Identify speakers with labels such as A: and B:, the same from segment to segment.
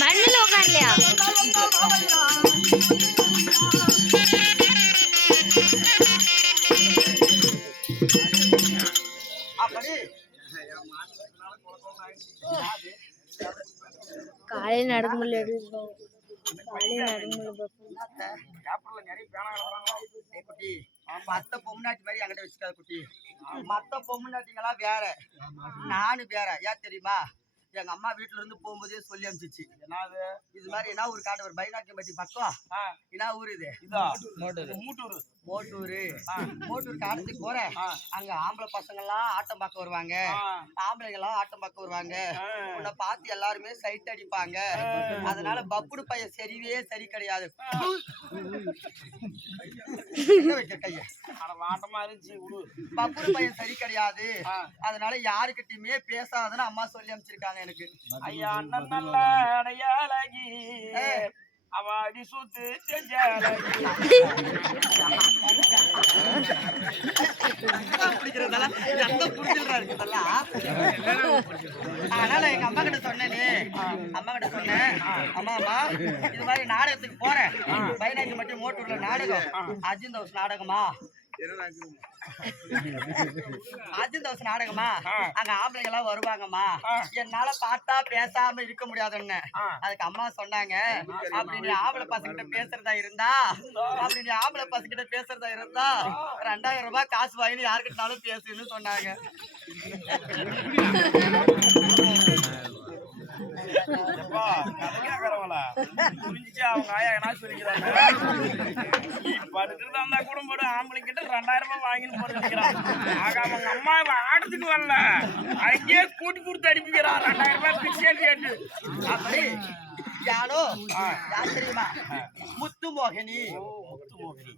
A: மண்ணில் உட்காரலையா காலையில் நடக்க முடியல
B: நிறைய மத்த பொம்னாட்டி மாதிரி என்கிட்ட வச்சுக்காது குட்டி. மத்த பொம்னாட்டிங்களா வேற. நானும் வேற. ஏன் தெரியுமா? எங்க அம்மா வீட்டுல இருந்து போகும்போதே சொல்லி அனுப்பிச்சிச்சு. இது மாதிரி என்ன ஊர்? காட்டு ஒரு பைனாக்கியம் பத்தி பக்கம்? என்ன ஊர் இது? மூட்டூர். மோட்டூர். மோட்டூர். காட்டுக்கு போறேன். அங்க ஆம்பளை பசங்க எல்லாம் ஆட்டம் பார்க்க வருவாங்க. ஆம்பளைங்க எல்லாம் ஆட்டம் பார்க்க வருவாங்க. உன்னை பார்த்து எல்லாருமே சைட் அடிப்பாங்க. அதனால பப்புடு பையன் சரிவே சரி கிடையாது. பப்புடு பையன் சரி கிடையாது. அதனால யாருக்கிட்டயுமே பேசாதன்னு அம்மா சொல்லி அமைச்சிருக்காங்க எனக்கு.
C: ஐயா அண்ணன் நல்ல அடையாளகி அவ அடி சுத்து
B: பிடிக்கிறதால எந்த இருக்குதெல்லாம் அதனால எங்க அம்மா கிட்ட சொன்னேனே. அம்மா கிட்ட சொன்னேன். அம்மா அம்மா இது மாதிரி நாடகத்துக்கு போறேன். பைனாக்கு மட்டும் மோட்டூர்ல நாடகம். அஜித் ஹவுஸ் நாடகமா? அஜித் ஹவுஸ் நாடகமா? அங்க ஆம்பளைங்க எல்லாம் வருவாங்கம்மா என்னால பார்த்தா பேசாம இருக்க முடியாதுன்னு. அதுக்கு அம்மா சொன்னாங்க. அப்படி நீ ஆம்பளை பசங்கிட்ட பேசுறதா இருந்தா அப்படி நீ ஆம்பளை பசங்கிட்ட பேசுறதா இருந்தா ரெண்டாயிரம் ரூபாய் காசு வாங்கி யாருக்கிட்டாலும் பேசுன்னு சொன்னாங்க?
C: புரிஞ்சுச்சா? அவங்க ஆயா என்ன சொல்லிக்கிறாங்க? நீ படுக்கிறதா இருந்தா கூட போடு, கிட்ட ரெண்டாயிரம் ரூபாய் வாங்கின்னு போட்டு ஆக அவங்க அம்மா இவன் வரல. அங்கேயே கூட்டி கொடுத்து அனுப்பிக்கிறான். ரெண்டாயிரம் ரூபாய் பிச்சை கேட்டு.
B: அப்படி யாரோ யார் தெரியுமா முத்து மோகினி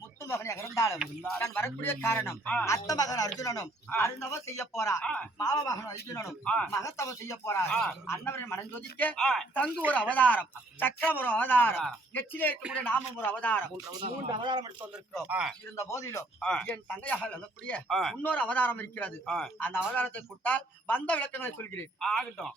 B: முத்து மோகினியாக இருந்தாலும் நான் வரக்கூடிய காரணம் அத்த மகன் அர்ஜுனனும் அருந்தவம் செய்ய போறா மாம மகன் அர்ஜுனனும் மகத்தவம் செய்ய போறார் அன்னவரின் மனஞ்சோதிக்க தங்கு ஒரு அவதாரம் சக்கரம் ஒரு அவதாரம் எச்சிலே இருக்கக்கூடிய நாமம் ஒரு அவதாரம் மூன்று அவதாரம் எடுத்து வந்திருக்கிறோம் இருந்த போதிலும் என் தங்கையாக விளங்கக்கூடிய இன்னொரு அவதாரம் இருக்கிறது அந்த அவதாரத்தை கொடுத்தால் வந்த விளக்கங்களை சொல்கிறேன்
C: ஆகட்டும்